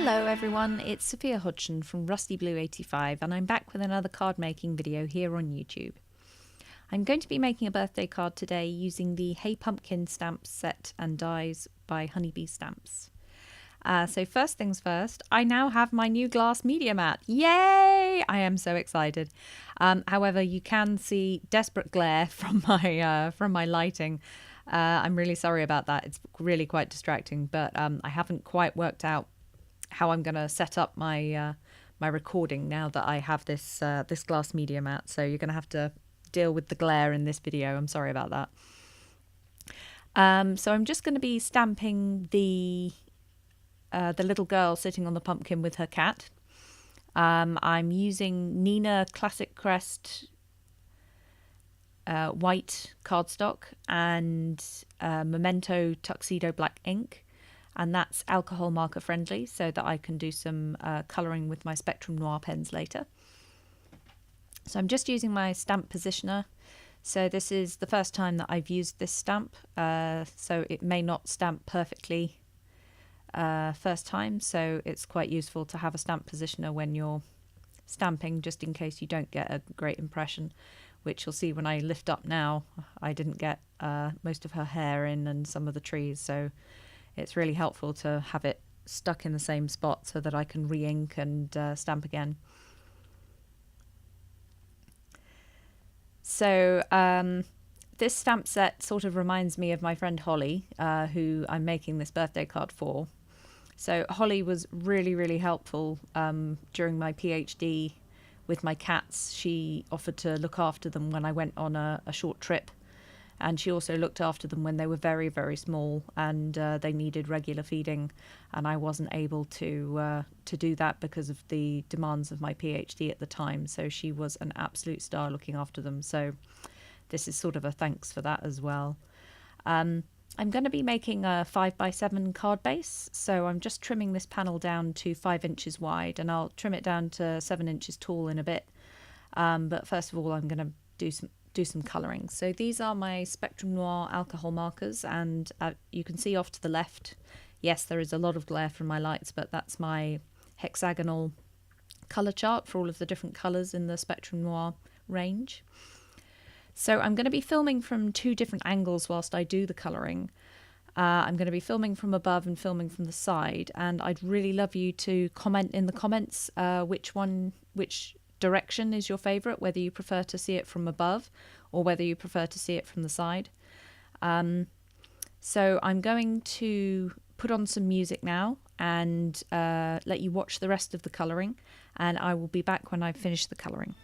Hello everyone, it's Sophia Hodgson from Rusty Blue 85 and I'm back with another card making video here on YouTube. I'm going to be making a birthday card today using the Hey Pumpkin stamps set and dies by Honeybee Stamps. So first things first, I now have my new glass media mat. Yay! I am so excited. However, you can see desperate glare from my lighting. I'm really sorry about that. It's really quite distracting, but I haven't quite worked out how I'm going to set up my my recording now that I have this this glass media mat. So you're going to have to deal with the glare in this video. I'm sorry about that. So I'm just going to be stamping the little girl sitting on the pumpkin with her cat. I'm using Nina Classic Crest white cardstock and Memento Tuxedo black ink, and that's alcohol marker friendly so that I can do some colouring with my Spectrum Noir pens later. So I'm just using my stamp positioner. So this is the first time that I've used this stamp, so it may not stamp perfectly first time, so it's quite useful to have a stamp positioner when you're stamping, just in case you don't get a great impression, which you'll see when I lift up now. I didn't get most of her hair in and some of the trees, so it's really helpful to have it stuck in the same spot so that I can re-ink and stamp again. So this stamp set sort of reminds me of my friend Holly, who I'm making this birthday card for. So Holly was really helpful during my PhD with my cats. She offered to look after them when I went on a short trip, and she also looked after them when they were very small and they needed regular feeding, and I wasn't able to do that because of the demands of my PhD at the time. So she was an absolute star looking after them. So this is sort of a thanks for that as well. I'm going to be making a 5x7 card base, so I'm just trimming this panel down to 5 inches wide, and I'll trim it down to 7 inches tall in a bit. But first of all, I'm going to do some colouring. So these are my Spectrum Noir alcohol markers, and you can see off to the left, yes, there is a lot of glare from my lights, but that's my hexagonal colour chart for all of the different colours in the Spectrum Noir range. So I'm going to be filming from 2 different angles whilst I do the colouring. I'm going to be filming from above and filming from the side, and I'd really love you to comment in the comments which direction is your favourite, whether you prefer to see it from above or whether you prefer to see it from the side. So I'm going to put on some music now and let you watch the rest of the colouring, and I will be back when I've finished the colouring.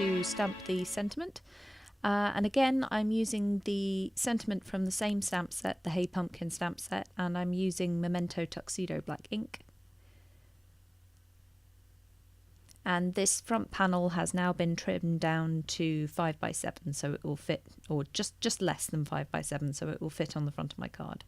to stamp the sentiment. And again, I'm using the sentiment from the same stamp set, the Hey Pumpkin stamp set, and I'm using Memento Tuxedo black ink. And this front panel has now been trimmed down to 5x7, so it will fit, or just less than 5x7, so it will fit on the front of my card.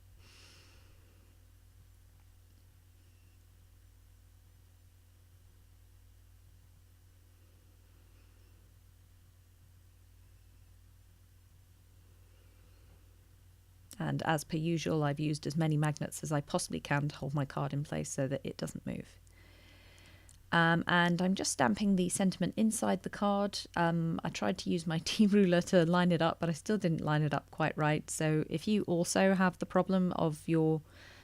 And as per usual, I've used as many magnets as I possibly can to hold my card in place so that it doesn't move. And I'm just stamping the sentiment inside the card. I tried to use my T-ruler to line it up, but I still didn't line it up quite right. So if you also have the problem of your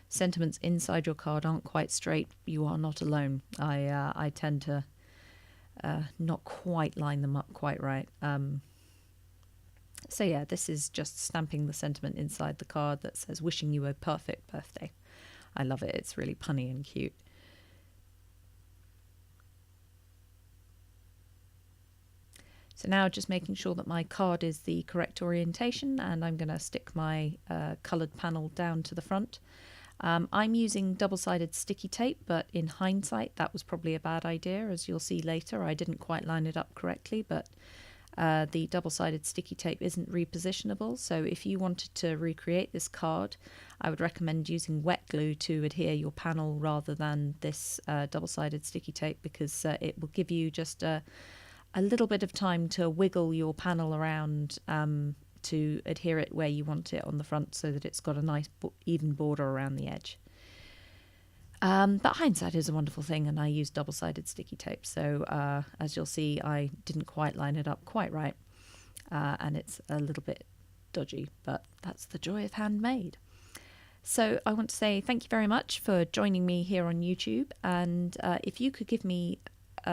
sentiments inside your card aren't quite straight, you are not alone. I tend to not quite line them up quite right. So yeah, this is just stamping the sentiment inside the card that says wishing you a perfect birthday. I love it. It's really punny and cute. So now just making sure that my card is the correct orientation, and I'm going to stick my coloured panel down to the front. I'm using double-sided sticky tape, but in hindsight that was probably a bad idea. As you'll see later, I didn't quite line it up correctly, but the double-sided sticky tape isn't repositionable, so if you wanted to recreate this card, I would recommend using wet glue to adhere your panel rather than this double-sided sticky tape, because it will give you just a little bit of time to wiggle your panel around to adhere it where you want it on the front so that it's got a nice even border around the edge. But hindsight is a wonderful thing, and I used double-sided sticky tape, so as you'll see, I didn't quite line it up quite right, and it's a little bit dodgy, but that's the joy of handmade. So I want to say thank you very much for joining me here on YouTube, and if you could give me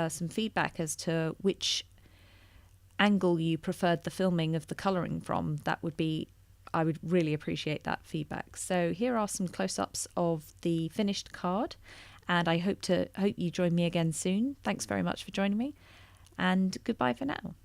some feedback as to which angle you preferred the filming of the colouring from, I would really appreciate that feedback. So here are some close-ups of the finished card, and I hope you join me again soon. Thanks very much for joining me, and goodbye for now.